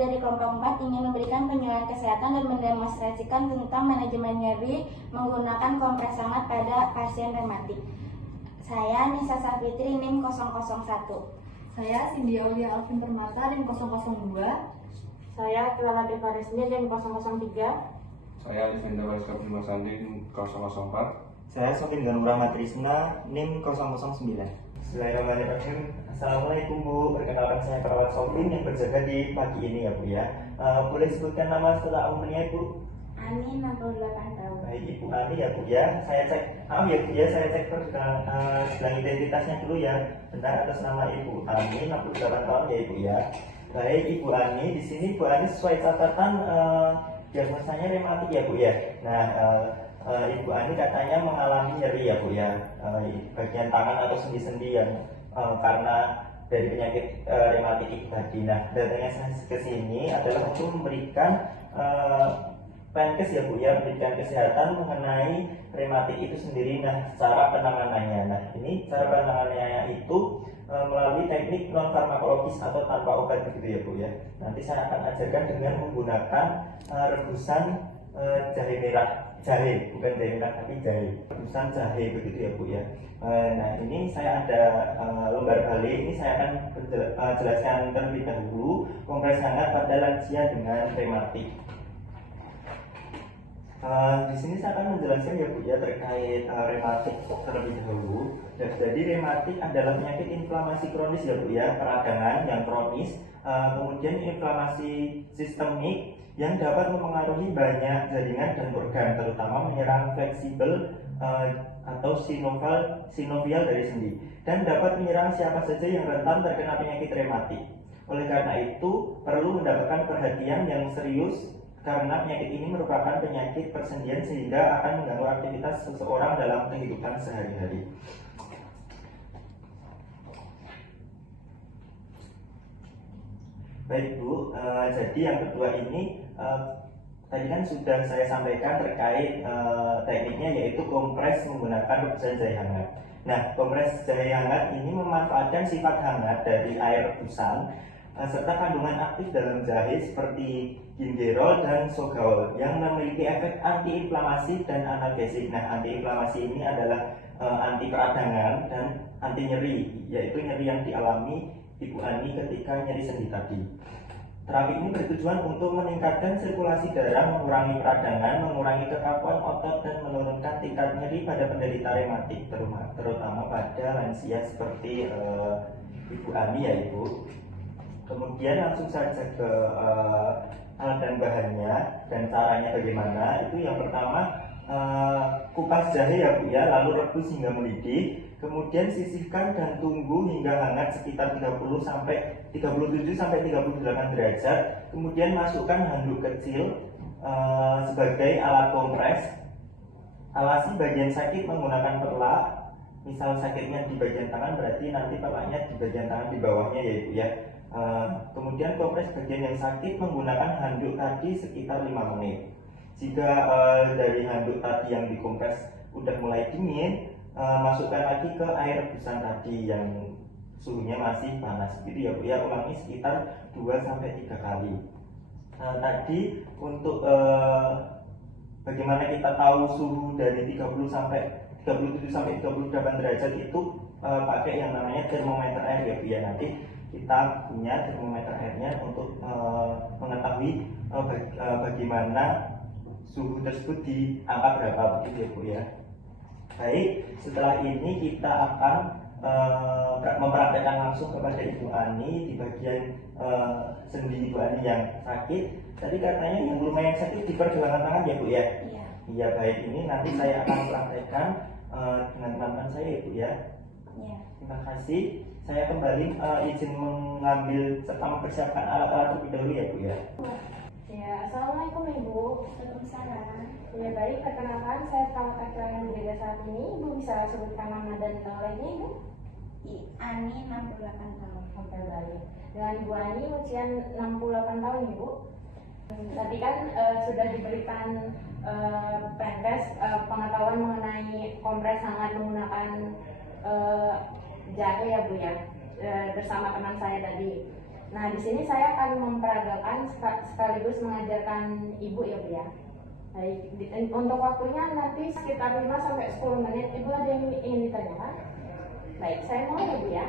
dari kelompok 4 ingin memberikan penjelasan kesehatan dan mendemonstrasikan tentang manajemen nyeri menggunakan kompres hangat pada pasien rematik. Saya Nisa Safitri, NIM 001. Saya Cindy Aulia Alvin Permata, NIM 002. Saya Clara Devaresmi, NIM 003. Saya Alvin Devaresmi Prima Sandi, NIM 004. Saya Sokin Ganura Matrisna, NIM 009. Bismillahirrahmanirrahim. Assalamualaikum Bu, perkenalkan saya perawat Sokin yang berjaga di pagi ini ya Bu ya. Boleh sebutkan nama setelah umurnya Bu? Ani, 68 tahun. Baik Ibu Ani ya Bu ya. Saya cek, ya Bu ya, saya cek selang identitasnya dulu ya. Benar atas nama Ibu Ani, 68 tahun ya Ibu ya. Baik Ibu Ani, di sini Bu Ani sesuai catatan diagnosanya rematik ya Bu ya. Nah, Ibu Ani katanya mengalami nyeri ya Bu ya, bagian tangan atau sendi-sendi yang karena dari penyakit rematik itu tadi. Nah, datanya saya ke sini adalah untuk memberikan Penkes ya Bu ya, memberikan kesehatan mengenai rematik itu sendiri. Nah, cara penanganannya. Nah, ini cara penanganannya itu melalui teknik non farmakologis atau tanpa obat begitu ya Bu ya. Nanti saya akan ajarkan dengan menggunakan rebusan jahe merah, jahe bukan jahe merah tapi jahe, rebusan jahe begitu ya Bu ya. Nah, ini saya ada lembar balik, ini saya akan jelaskan terlebih dahulu kompres hangat pada lansia dengan rematik. Di sini saya akan menjelaskan ya Bu ya terkait rematik terlebih dahulu. Jadi rematik adalah penyakit inflamasi kronis ya Bu ya, peradangan yang kronis, kemudian inflamasi sistemik yang dapat mempengaruhi banyak jaringan dan organ, terutama menyerang fleksibel atau sinovial dari sendi, dan dapat menyerang siapa saja yang rentan terkena penyakit rematik. Oleh karena itu perlu mendapatkan perhatian yang serius karena penyakit ini merupakan penyakit persendian sehingga akan mengganggu aktivitas seseorang dalam kehidupan sehari-hari. Baik Bu, jadi yang kedua ini tadi kan sudah saya sampaikan terkait tekniknya, yaitu kompres menggunakan rebusan jahe hangat. Nah, kompres jahe hangat ini memanfaatkan sifat hangat dari air rebusan serta kandungan aktif dalam jahe seperti gingerol dan sogaol yang memiliki efek antiinflamasi dan analgesik. Nah, antiinflamasi ini adalah anti peradangan dan anti nyeri, yaitu nyeri yang dialami Ibu Ani ketika nyeri sendi tadi. Terapi ini bertujuan untuk meningkatkan sirkulasi darah, mengurangi peradangan, mengurangi kekakuan otot, dan menurunkan tingkat nyeri pada penderita rematik, terutama pada lansia seperti Ibu Ani ya Ibu. Kemudian langsung saja ke alat dan bahannya dan caranya bagaimana. Itu yang pertama, kupas jahe ya Bu ya, lalu rebus hingga mendidih, kemudian sisihkan dan tunggu hingga hangat sekitar 37 sampai 38 derajat. Kemudian masukkan handuk kecil sebagai alat kompres. Alasi bagian sakit menggunakan perlak. Misal sakitnya di bagian tangan, berarti nanti perlaknya di bagian tangan di bawahnya ya Ibu ya. Kemudian kompres bagian yang sakit menggunakan handuk tadi sekitar 5 menit. Jika dari handuk tadi yang dikompres udah mulai dingin, masukkan lagi ke air rebusan tadi yang suhunya masih panas gitu ya Bu ya. Ulangi sekitar 2-3 kali. Tadi untuk bagaimana kita tahu suhu dari 37 sampai 38 derajat itu pakai yang namanya termometer air ya Bu ya. Nanti kita punya termometer airnya untuk mengetahui bagaimana suhu tersebut di angka berapa begitu ya Bu ya. Baik, setelah ini kita akan mempraktekkan langsung kepada Ibu Ani di bagian sendi Ibu Ani yang sakit. Tadi katanya yang lumayan sakit di pergelangan tangan ya Bu ya. Iya. Iya baik, ini nanti saya akan praktekkan dengan teman-teman saya ya Bu ya. Iya. Terima kasih. Saya kembali izin mengambil serta mempersiapkan alat-alat terlebih dahulu ya Bu ya. Ya, Assalamualaikum Ibu. Waalaikumsalam. Ya baik, perkenalkan saya perawat laki-laki yang berjaga saat ini. Ibu bisa sebutkan nama dan tahun lahirnya Ibu? Ani, 68 tahun. Oke baik. Dengan Ibu Ani usia 68 tahun Ibu. Tadi kan sudah diberikan Penkes pengetahuan mengenai kompres hangat menggunakan jahe ya Bu ya, bersama teman saya tadi. Nah, di sini saya akan memperagakan sekaligus mengajarkan Ibu ya Bu ya. Baik, untuk waktunya nanti sekitar 5 sampai 10 menit. Ibu ada yang ingin ditanyakan? Baik, saya mulai ya Bu ya.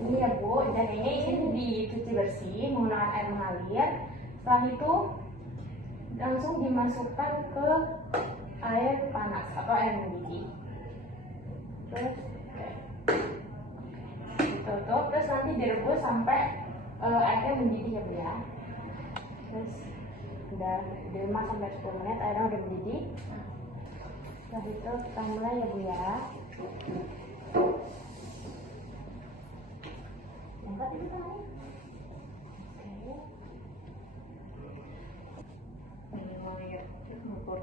Ini ya Bu, dan ini dicuci bersih menggunakan air mengalir. Setelah itu langsung dimasukkan ke air panas atau air mendidih. Terus ditutup, terus nanti direbus sampai airnya mendidih ya Bu ya. Terus udah 5 sampai 10 menit airnya udah mendidih. Setelah itu kita mulai ya Bu ya. Angkat itu tangannya. Oke. Ini mau ya, ngukur.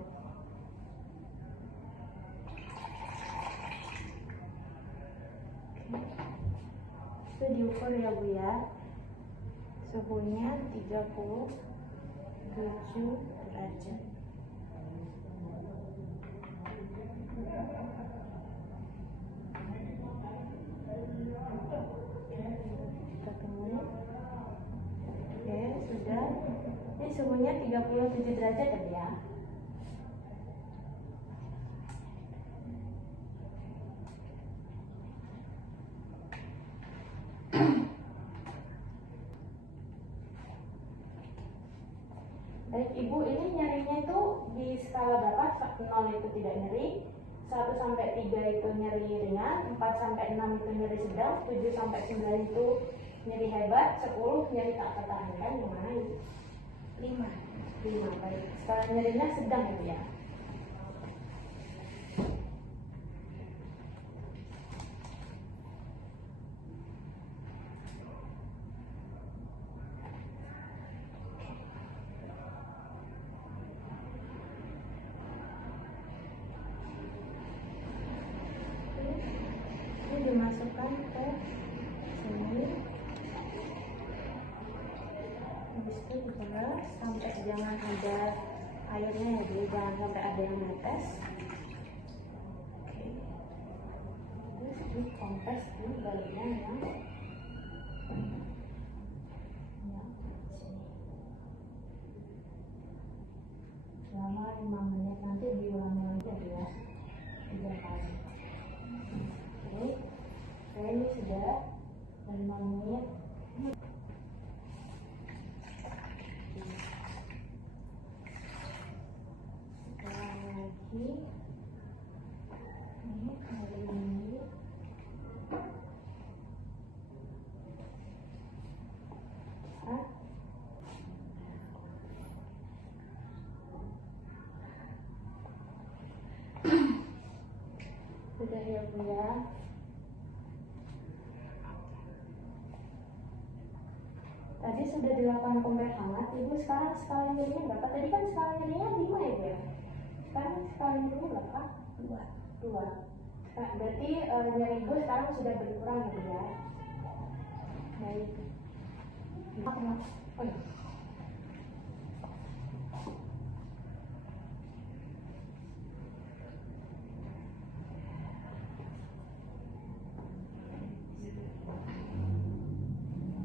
Itu diukur ya Bu ya. Suhunya 37 derajat. Kita tunggu. Oke, sudah. Ini suhunya 37 derajat ya Bu ya. Baik, Ibu, ini nyerinya itu di skala berapa? 0 itu tidak nyeri, 1 sampai 3 itu nyeri ringan, 4 sampai 6 itu nyeri sedang, 7 sampai 9 itu nyeri hebat, 10 nyeri tak tertahankan. Yang mana ini? 5. Baik, skala nyerinya sedang itu ya. Ini dimasukkan ke sini. Habis itu diperas sampai jangan ada airnya ya Bu, jangan sampai ada yang netes. Oke. Terus dikompres di baliknya yang sini. Selama 5 menit, nanti diulangi lagi ya 3 kali. Oke, ini sudah 5 menit. Sekarang lagi ini kali ini sudah ya Bu ya. Tadi sudah dilakukan kompres hangat. Ibu sekarang skala nyerinya berapa? Tadi kan skala nyerinya 5 ya Bu ya. Sekarang skala nyerinya berapa? 2. Nah, berarti nyeri Ibu sekarang sudah berkurang ya Bu ya. Baik. Oh, iya.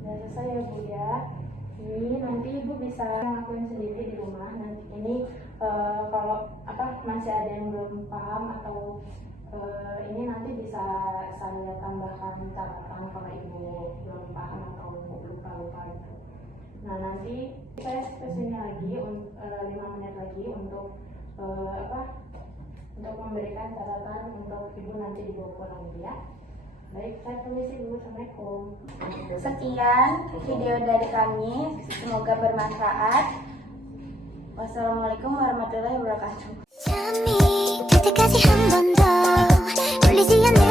Sudah selesai ya Bu ya. Ini nanti Ibu bisa ngelakuin sendiri di rumah. Nanti ini kalau masih ada yang belum paham atau ini nanti bisa saya tambahkan catatan kalau Ibu belum paham atau lupa gitu. Nah, nanti saya kesini lagi 5 menit lagi untuk untuk memberikan catatan untuk Ibu nanti dibawa pulang ya. Baik, saya permisi dulu. Assalamualaikum. Sekian video dari kami, semoga bermanfaat. Wassalamualaikum warahmatullahi wabarakatuh. 잠이 들 때까지 한 번 더 울리지 않는